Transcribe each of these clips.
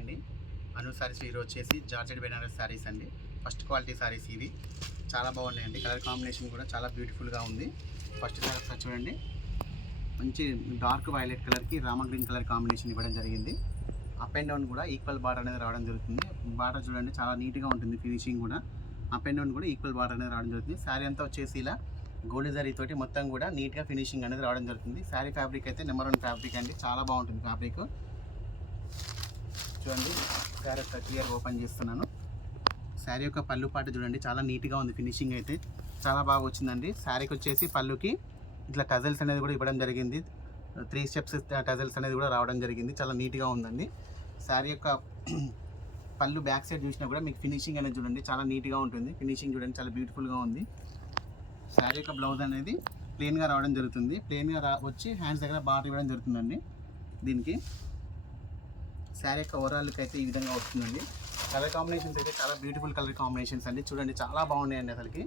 అండి. అను సారీస్ ఈరోజు వచ్చేసి జార్జెట్ బెనారస్ సారీస్ అండి. ఫస్ట్ క్వాలిటీ సారీస్ ఇవి చాలా బాగున్నాయండి. కలర్ కాంబినేషన్ కూడా చాలా బ్యూటిఫుల్గా ఉంది. ఫస్ట్ సారీ ఒకసారి చూడండి, మంచి డార్క్ వైలెట్ కలర్కి రామ గ్రీన్ కలర్ కాంబినేషన్ ఇవ్వడం జరిగింది. అప్ అండ్ డౌన్ కూడా ఈక్వల్ బార్డర్ అనేది రావడం జరుగుతుంది. బార్డర్ చూడండి చాలా నీట్గా ఉంటుంది. ఫినిషింగ్ కూడా అప్ అండ్ డౌన్ కూడా ఈక్వల్ బార్డర్ అనేది రావడం జరుగుతుంది. శారీ అంతా వచ్చేసి ఇలా గోల్డ్ జరీ తోటి మొత్తం కూడా నీట్గా ఫినిషింగ్ అనేది రావడం జరుగుతుంది. శారీ ఫ్యాబ్రిక్ అయితే నెంబర్ 1 ఫ్యాబ్రిక్ అండి, చాలా బాగుంటుంది ఫ్యాబ్రిక్. చూడండి శారీ క్లియర్గా ఓపెన్ చేస్తున్నాను. శారీ యొక్క పళ్ళు పాట చూడండి చాలా నీట్గా ఉంది. ఫినిషింగ్ అయితే చాలా బాగా వచ్చిందండి. శారీకి వచ్చేసి పళ్ళుకి ఇట్లా టజల్స్ అనేది కూడా ఇవ్వడం జరిగింది. 3 స్టెప్స్ టజల్స్ అనేది కూడా రావడం జరిగింది. చాలా నీట్గా ఉందండి. శారీ యొక్క పళ్ళు బ్యాక్ సైడ్ చూసినా కూడా మీకు ఫినిషింగ్ అనేది చూడండి చాలా నీట్గా ఉంటుంది. ఫినిషింగ్ చూడండి చాలా బ్యూటిఫుల్గా ఉంది. శారీ యొక్క బ్లౌజ్ అనేది ప్లెయిన్గా రావడం జరుగుతుంది. ప్లెయిన్గా వచ్చి హ్యాండ్స్ దగ్గర బార్డర్ ఇవ్వడం జరుగుతుందండి. దీనికి శారీ యొక్క ఓవరాల్ లుక్ అయితే ఈ విధంగా వస్తుందండి. కలర్ కాంబినేషన్స్ అయితే చాలా బ్యూటిఫుల్ కలర్ కాంబినేషన్స్ అండి. చూడండి చాలా బాగున్నాయండి. అసలుకి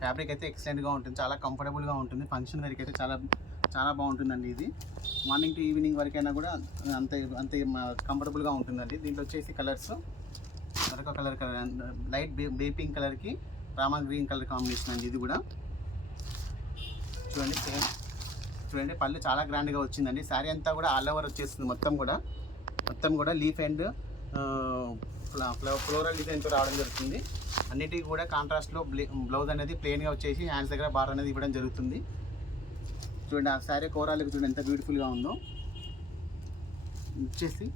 ఫ్యాబ్రిక్ అయితే ఎక్సలెంట్గా ఉంటుంది, చాలా కంఫర్టబుల్గా ఉంటుంది. ఫంక్షన్ వేర్కి అయితే చాలా చాలా బాగుంటుందండి. ఇది మార్నింగ్ టు ఈవినింగ్ వరకైనా కూడా అంతే కంఫర్టబుల్గా ఉంటుందండి. దీంట్లో వచ్చేసి కలర్స్ మరొక కలర్ లైట్ బే పింక్ కలర్కి రామా గ్రీన్ కలర్ కాంబినేషన్ అండి. ఇది కూడా చూడండి సేమ్. చూడండి పళ్ళు చాలా గ్రాండ్గా వచ్చిందండి. శారీ అంతా కూడా ఆల్ ఓవర్ వచ్చేస్తుంది. మొత్తం కూడా లీఫ్ అండ్ ఫ్లోరల్ డిజైన్తో రావడం జరుగుతుంది. అన్నిటికీ కూడా కాంట్రాస్ట్లో బ్లౌజ్ అనేది ప్లెయిన్గా వచ్చేసి హ్యాండ్స్ దగ్గర బార్డర్ అనేది ఇవ్వడం జరుగుతుంది. చూడండి ఆ శారీ కోరాలకు చూడండి ఎంత బ్యూటిఫుల్గా ఉందో. వచ్చేసి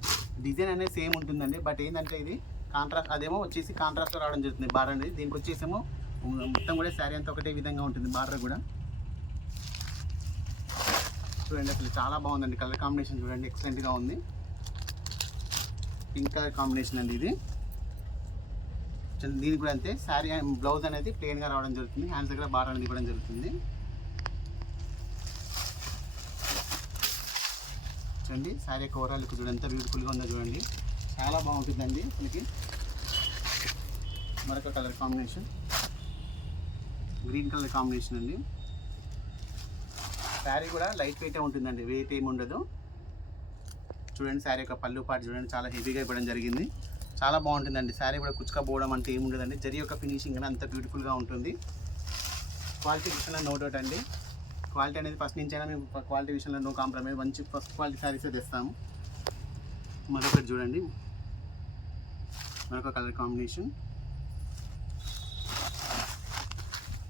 డిజైన్ అనేది సేమ్ ఉంటుందండి, బట్ ఏంటంటే ఇది కాంట్రాస్ట్, అదేమో వచ్చేసి కాంట్రాస్ట్లో రావడం జరుగుతుంది బార్డర్ అనేది. దీనికి వచ్చేసేమో మొత్తం కూడా శారీ అంతా ఒకటే విధంగా ఉంటుంది. బార్డర్ కూడా చూడండి అసలు చాలా బాగుందండి. కలర్ కాంబినేషన్ చూడండి ఎక్సలెంట్గా ఉంది. పింక్ కలర్ కాంబినేషన్ అండి ఇది. దీనికి కూడా అంతే. శారీ బ్లౌజ్ అనేది ప్లెయిన్గా రావడం జరుగుతుంది. హ్యాండ్స్ దగ్గర బార్డర్ అనేది ఇవ్వడం జరుగుతుంది. చూడండి శారీ యొక్క ఓవరాల్ లుక్ చూడండి ఎంత బ్యూటిఫుల్గా ఉందో చూడండి, చాలా బాగుంటుందండి. మనకి మరొక colour combination green colour combination అండి. శారీ కూడా లైట్ వెయిటే ఉంటుందండి, వెయిట్ ఏమి ఉండదు. చూడండి శారీ యొక్క పళ్ళు పాటు చూడండి చాలా హెవీగా ఇవ్వడం జరిగింది. చాలా బాగుంటుందండి. శారీ కూడా కుచ్చుకపోవడం అంటే ఏమి ఉండదండి. జరీ యొక్క ఫినిషింగ్ అనేది అంత బ్యూటిఫుల్గా ఉంటుంది. క్వాలిటీ విషయంలో నో డౌట్ అండి. క్వాలిటీ అనేది ఫస్ట్ నుంచి అయినా మేము క్వాలిటీ విషయంలో నో కాంప్రమైజ్, మంచి ఫస్ట్ క్వాలిటీ శారీసే తెస్తాము. మరొకటి చూడండి మరొక కలర్ కాంబినేషన్.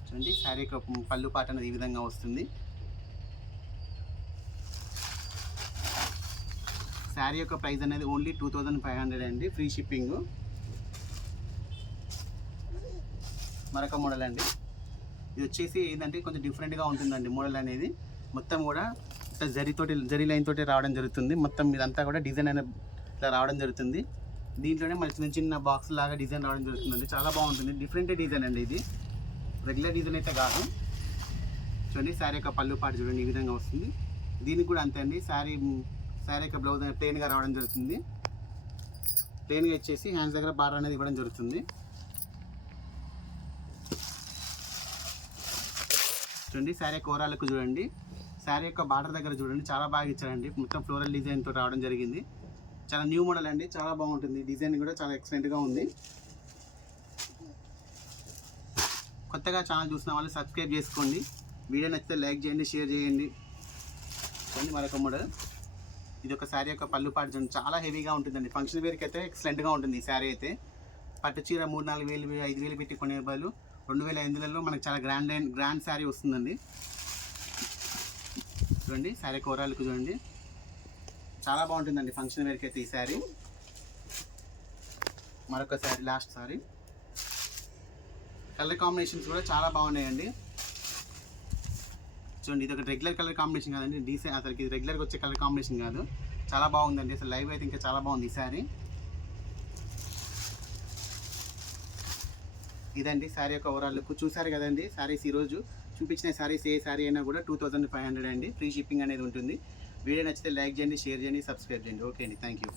చూడండి శారీ యొక్క పళ్ళు పాట అనేది ఈ విధంగా వస్తుంది. శారీ యొక్క ప్రైస్ అనేది ఓన్లీ 2500 అండి, ఫ్రీ షిప్పింగ్. మరొక మోడల్ అండి. ఇది వచ్చేసి ఏంటంటే కొంచెం డిఫరెంట్గా ఉంటుందండి మోడల్ అనేది. మొత్తం కూడా ఇట్లా జరీ లైన్ తోటి రావడం జరుగుతుంది. మొత్తం ఇదంతా కూడా డిజైన్ అనేది ఇట్లా రావడం జరుగుతుంది. దీంట్లోనే మన చిన్న బాక్స్ లాగా డిజైన్ రావడం జరుగుతుందండి. చాలా బాగుంటుంది. డిఫరెంట్ డిజైన్ అండి ఇది, రెగ్యులర్ డిజైన్ అయితే కాదు. చూడండి శారీ యొక్క పళ్ళు పాటు చూడండి ఈ విధంగా వస్తుంది. దీనికి కూడా అంతే అండి. శారీ యొక్క బ్లౌజ్ అనేది ప్లెయిన్గా రావడం జరుగుతుంది. ప్లెయిన్గా వచ్చేసి హ్యాండ్స్ దగ్గర బార్డర్ అనేది ఇవ్వడం జరుగుతుంది. చూడండి శారీ యొక్క ఓవరాల్కు చూడండి. శారీ యొక్క బార్డర్ దగ్గర చూడండి చాలా బాగా ఇచ్చారండి. మొత్తం ఫ్లోరల్ డిజైన్తో రావడం జరిగింది. చాలా న్యూ మోడల్ అండి, చాలా బాగుంటుంది. డిజైన్ కూడా చాలా ఎక్సలెంట్గా ఉంది. కొత్తగా ఛానల్ చూసిన వాళ్ళు సబ్స్క్రైబ్ చేసుకోండి. వీడియో నచ్చితే లైక్ చేయండి, షేర్ చేయండి. చూడండి మరొక మోడల్. ఇది ఒక శారీ యొక్క పళ్ళు పాటు చూడండి చాలా హెవీగా ఉంటుందండి. ఫంక్షన్ వేర్కి అయితే ఎక్సలెంట్గా ఉంటుంది ఈ శారీ అయితే. పట్టు చీర 3-4 వేలు 5 వేలు పెట్టి కొనే బదులు 2500లో మనకు చాలా గ్రాండ్ శారీ వస్తుందండి. చూడండి శారీ కోరాలకు చూడండి చాలా బాగుంటుందండి ఫంక్షన్ వేర్కి అయితే ఈ శారీ. మరొక sari last sari. Colour combinations కూడా చాలా బాగున్నాయండి. చూడండి ఇది ఒక రెగ్యులర్ కలర్ కాంబినేషన్ కాదండి, డీసెంట్. అసలుకి ఇది రెగ్యులర్గా వచ్చే కలర్ కాంబినేషన్ కాదు, చాలా బాగుందండి. అసలు లైవ్ అయితే ఇంకా చాలా బాగుంది ఈ శారీ. ఇదండి శారీ యొక్క ఓవరాల్ లుక్. చూసారు కదండి శారీస్. ఈరోజు చూపించిన శారీస్ ఏ శారీ అయినా కూడా 2500 అండి, ఫ్రీ షిప్పింగ్ అనేది ఉంటుంది. వీడియో నచ్చితే లైక్ చేయండి, షేర్ చేయండి, సబ్స్క్రైబ్ చేయండి. ఓకే అండి, థ్యాంక్ యూ.